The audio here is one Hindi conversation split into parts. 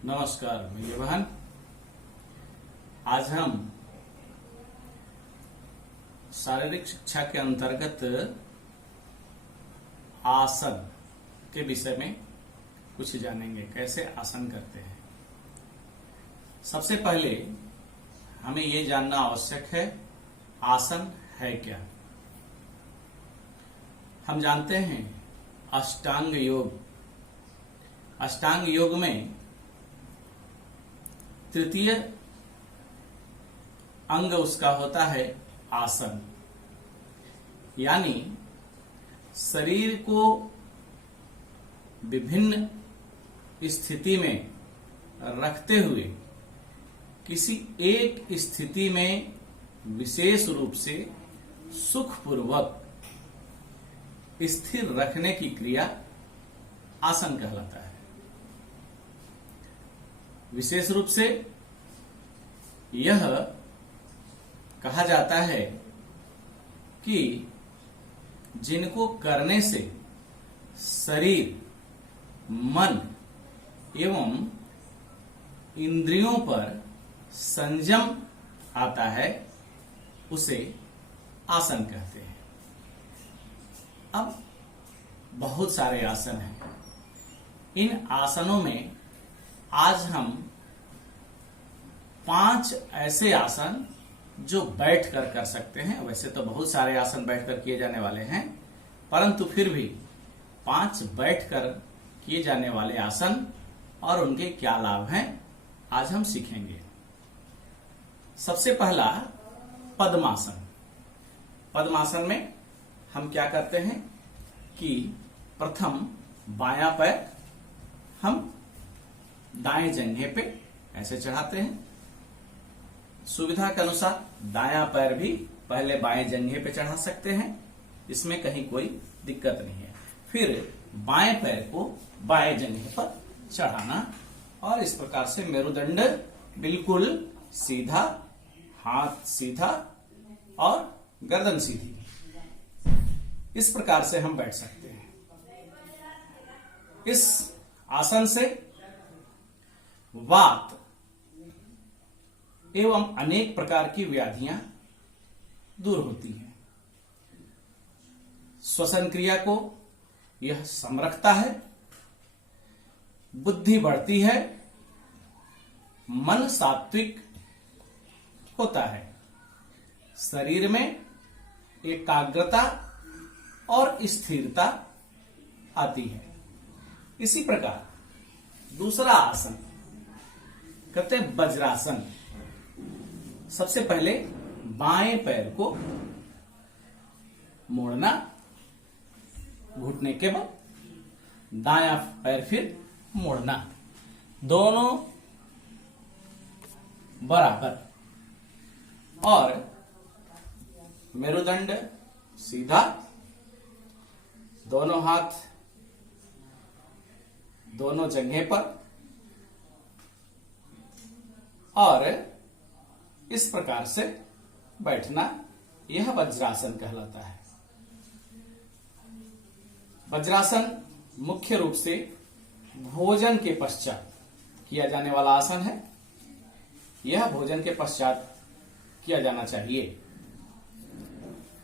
नमस्कार भैया बहन। आज हम शारीरिक शिक्षा के अंतर्गत आसन के विषय में कुछ जानेंगे, कैसे आसन करते हैं। सबसे पहले हमें ये जानना आवश्यक है, आसन है क्या। हम जानते हैं अष्टांग योग। अष्टांग योग में तृतीय अंग उसका होता है आसन, यानी शरीर को विभिन्न स्थिति में रखते हुए किसी एक स्थिति में विशेष रूप से सुखपूर्वक स्थिर रखने की क्रिया आसन कहलाता है। विशेष रूप से यह कहा जाता है कि जिनको करने से शरीर, मन एवं इंद्रियों पर संयम आता है, उसे आसन कहते हैं। अब बहुत सारे आसन हैं। इन आसनों में आज हम 5 ऐसे आसन जो बैठकर कर सकते हैं। वैसे तो बहुत सारे आसन बैठकर किए जाने वाले हैं, परंतु फिर भी 5 बैठकर किए जाने वाले आसन और उनके क्या लाभ हैं, आज हम सीखेंगे। सबसे पहला पद्मासन। पद्मासन में हम क्या करते हैं कि प्रथम बायां पैर हम दाएं जंघे पे ऐसे चढ़ाते हैं। सुविधा के अनुसार दायां पैर भी पहले बाएं जंघे पे चढ़ा सकते हैं, इसमें कहीं कोई दिक्कत नहीं है। फिर बाएं पैर को बाएं जंघे पर चढ़ाना और इस प्रकार से मेरुदंड बिल्कुल सीधा, हाथ सीधा और गर्दन सीधी, इस प्रकार से हम बैठ सकते हैं। इस आसन से वात एवं अनेक प्रकार की व्याधियां दूर होती हैं। श्वसन क्रिया को यह संरखता है, बुद्धि बढ़ती है, मन सात्विक होता है, शरीर में एकाग्रता और स्थिरता आती है। इसी प्रकार दूसरा आसन कहते हैं वज्रासन। सबसे पहले बाएं पैर को मोड़ना, घुटने के बाद दायां पैर फिर मोड़ना, दोनों बराबर, और मेरुदंड सीधा, दोनों हाथ दोनों जगह पर, और इस प्रकार से बैठना, यह वज्रासन कहलाता है। वज्रासन मुख्य रूप से भोजन के पश्चात किया जाने वाला आसन है। यह भोजन के पश्चात किया जाना चाहिए।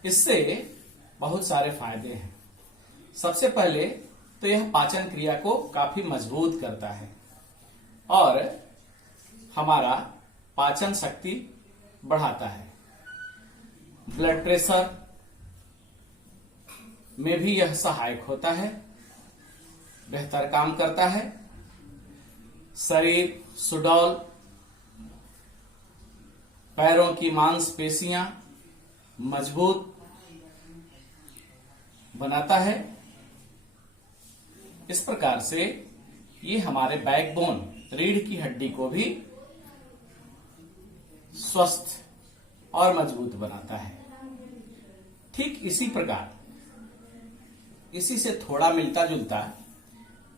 इससे बहुत सारे फायदे हैं। सबसे पहले तो यह पाचन क्रिया को काफी मजबूत करता है और हमारा पाचन शक्ति बढ़ाता है। ब्लड प्रेशर में भी यह सहायक होता है, बेहतर काम करता है। शरीर सुडौल, पैरों की मांसपेशियां मजबूत बनाता है। इस प्रकार से ये हमारे बैकबोन, रीढ़ की हड्डी को भी स्वस्थ और मजबूत बनाता है। ठीक इसी प्रकार, इसी से थोड़ा मिलता जुलता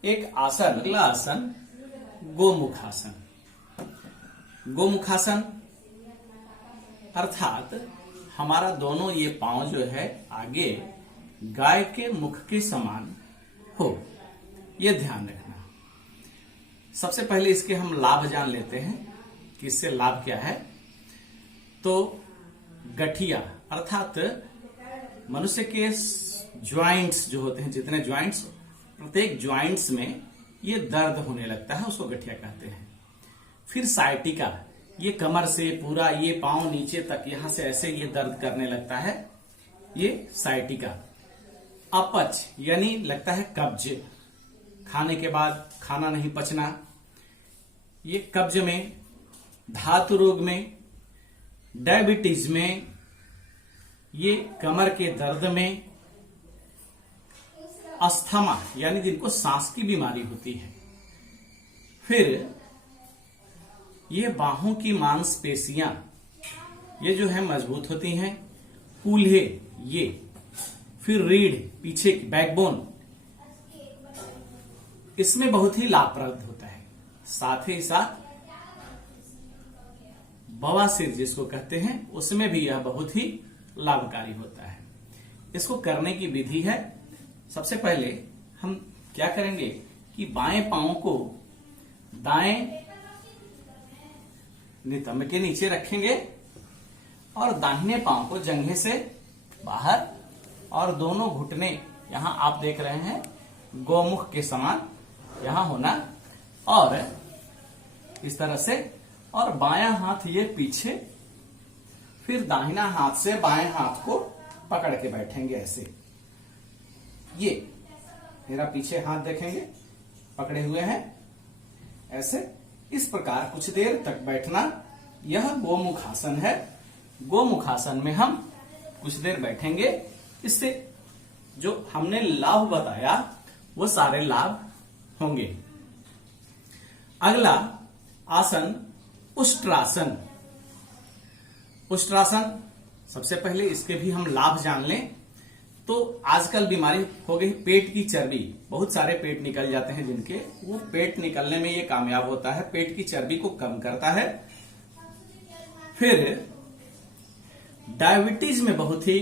एक आसन, अगला आसन गोमुखासन। गोमुखासन अर्थात हमारा दोनों ये पांव जो है आगे गाय के मुख के समान हो, यह ध्यान रखना। सबसे पहले इसके हम लाभ जान लेते हैं कि इससे लाभ क्या है। तो गठिया अर्थात मनुष्य के ज्वाइंट्स जो होते हैं, जितने ज्वाइंट्स, प्रत्येक ज्वाइंट्स में ये दर्द होने लगता है, उसको गठिया कहते हैं। फिर साइटिका, ये कमर से पूरा ये पांव नीचे तक यहां से ऐसे ये दर्द करने लगता है, ये साइटिका। अपच यानी लगता है कब्ज, खाने के बाद खाना नहीं पचना, ये कब्ज में। धातु रोग में, डायबिटीज में, ये कमर के दर्द में। अस्थमा यानी जिनको सांस की बीमारी होती है। फिर ये बाहों की मांसपेशियां ये जो है मजबूत होती हैं। कूल्हे ये, फिर रीढ़ पीछे की बैकबोन, इसमें बहुत ही लाभप्रद होता है। साथ ही साथ बवासीर जिसको कहते हैं, उसमें भी यह बहुत ही लाभकारी होता है। इसको करने की विधि है, सबसे पहले हम क्या करेंगे कि बाएं पांव को दाएं नितंब के नीचे रखेंगे और दाहिने पांव को जंघे से बाहर, और दोनों घुटने यहां आप देख रहे हैं गोमुख के समान यहां होना, और इस तरह से, और बायां हाथ ये पीछे, फिर दाहिना हाथ से बाएं हाथ को पकड़ के बैठेंगे ऐसे। ये मेरा पीछे हाथ देखेंगे पकड़े हुए हैं ऐसे, इस प्रकार कुछ देर तक बैठना। यह गोमुखासन है। गोमुखासन में हम कुछ देर बैठेंगे, इससे जो हमने लाभ बताया वो सारे लाभ होंगे। अगला आसन उष्ट्रासन। उष्ट्रासन, सबसे पहले इसके भी हम लाभ जान लें। तो आजकल बीमारी हो गई पेट की चर्बी, बहुत सारे पेट निकल जाते हैं जिनके, वो पेट निकलने में ये कामयाब होता है, पेट की चर्बी को कम करता है। फिर डायबिटीज में बहुत ही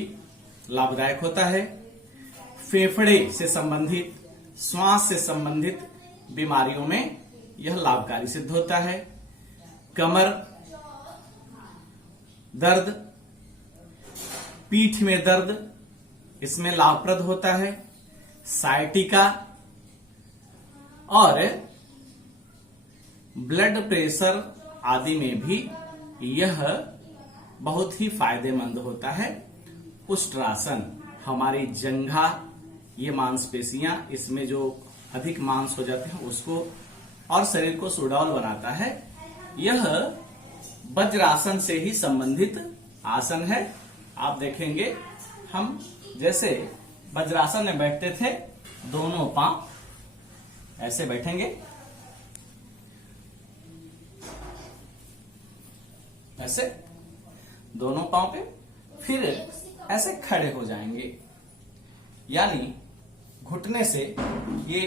लाभदायक होता है। फेफड़े से संबंधित, श्वास से संबंधित बीमारियों में यह लाभकारी सिद्ध होता है। कमर दर्द, पीठ में दर्द, इसमें लाभप्रद होता है। साइटिका और ब्लड प्रेशर आदि में भी यह बहुत ही फायदेमंद होता है। उष्ट्रासन हमारी जंघा, ये मांसपेशियां, इसमें जो अधिक मांस हो जाते हैं उसको और शरीर को सुडौल बनाता है। यह वज्रासन से ही संबंधित आसन है। आप देखेंगे हम जैसे वज्रासन में बैठते थे, दोनों पांव ऐसे बैठेंगे, ऐसे दोनों पांव पे, फिर ऐसे खड़े हो जाएंगे, यानी घुटने से ये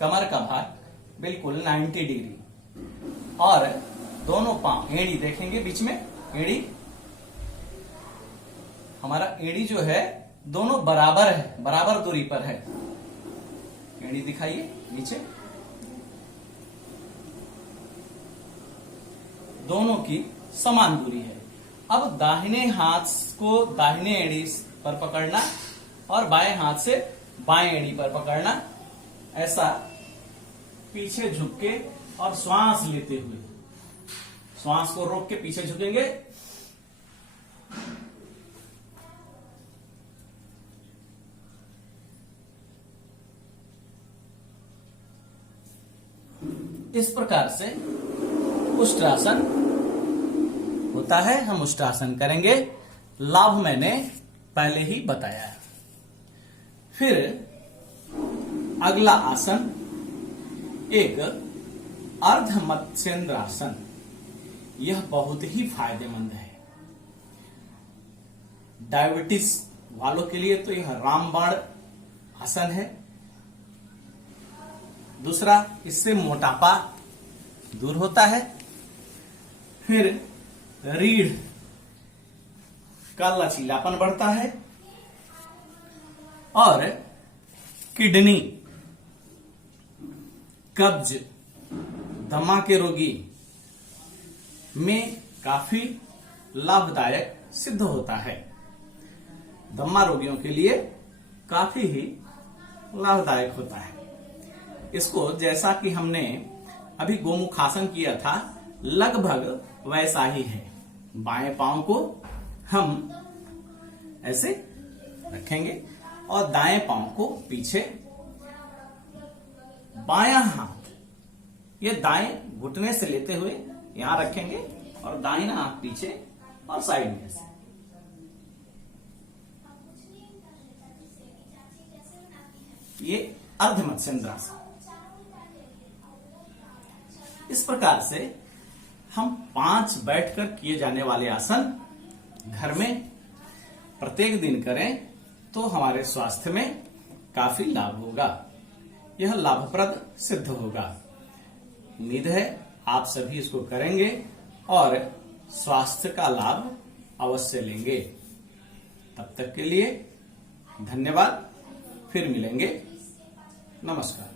कमर का भाग बिल्कुल 90 डिग्री, और दोनों पांव, एड़ी देखेंगे बीच में, एड़ी हमारा, एड़ी जो है दोनों बराबर है, बराबर दूरी पर है। एड़ी दिखाइए नीचे, दोनों की समान दूरी है। अब दाहिने हाथ को दाहिने एड़ी पर पकड़ना और बाएं हाथ से बाएं एड़ी पर पकड़ना, ऐसा पीछे झुक के और श्वास लेते हुए, श्वास को रोक के पीछे झुकेंगे, इस प्रकार से उष्ट्रासन होता है। हम उष्ट्रासन करेंगे, लाभ मैंने पहले ही बताया है। फिर अगला आसन एक अर्ध मत्स्येंद्रासन, यह बहुत ही फायदेमंद है। डायबिटीज वालों के लिए तो यह रामबाण आसन है। दूसरा, इससे मोटापा दूर होता है। फिर रीढ़ का लचीलापन बढ़ता है, और किडनी, कब्ज दमा के रोगी में काफी लाभदायक सिद्ध होता है। दमा रोगियों के लिए काफी ही लाभदायक होता है। इसको जैसा कि हमने अभी गोमुखासन किया था, लगभग वैसा ही है। बाएं पांव को हम ऐसे रखेंगे और दाएं पांव को पीछे, बायां हाथ ये दाएं घुटने से लेते हुए यहां रखेंगे और दाहिना हाथ पीछे और साइड में से। ये अर्ध मत्स्येंद्रासन। इस प्रकार से हम 5 बैठकर किए जाने वाले आसन घर में प्रत्येक दिन करें तो हमारे स्वास्थ्य में काफी लाभ होगा। यह लाभप्रद सिद्ध होगा। उम्मीद है आप सभी इसको करेंगे और स्वास्थ्य का लाभ अवश्य लेंगे। तब तक के लिए धन्यवाद। फिर मिलेंगे। नमस्कार।